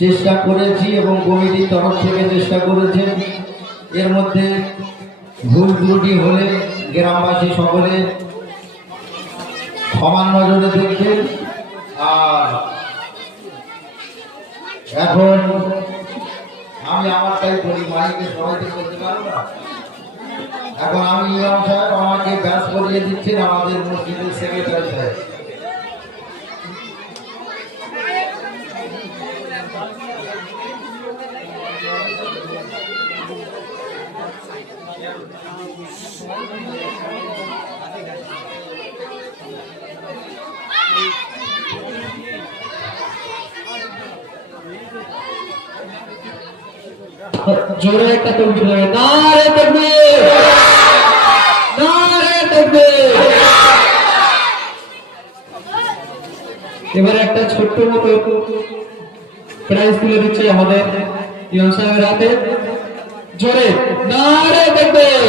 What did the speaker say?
চেষ্টা করেছি এবং কমিটির তরফ থেকে চেষ্টা করেছেন। এর মধ্যে ভুল ত্রুটি হলে গ্রামবাসী সকলে সমান নজরে দেখবেন। আর এখন আমি আমারটাই বলি, মাইকে সবাইকে বলতে পারবো না। এখন আমি ইমাম সাহেব আমাকে ব্যাস করিয়ে দিচ্ছেন আমাদের মসজিদের সেক্রেটারি সাহেব। জোরে একটা তকবীর হবে, নারে তাকবীর, নারে তাকবীর। এবারে একটা ছোট্ট মতো প্রাইজ তুলে দিচ্ছে আমাদের ইমাম সাহেবের হাতে। জোরে নারে তাকবীর।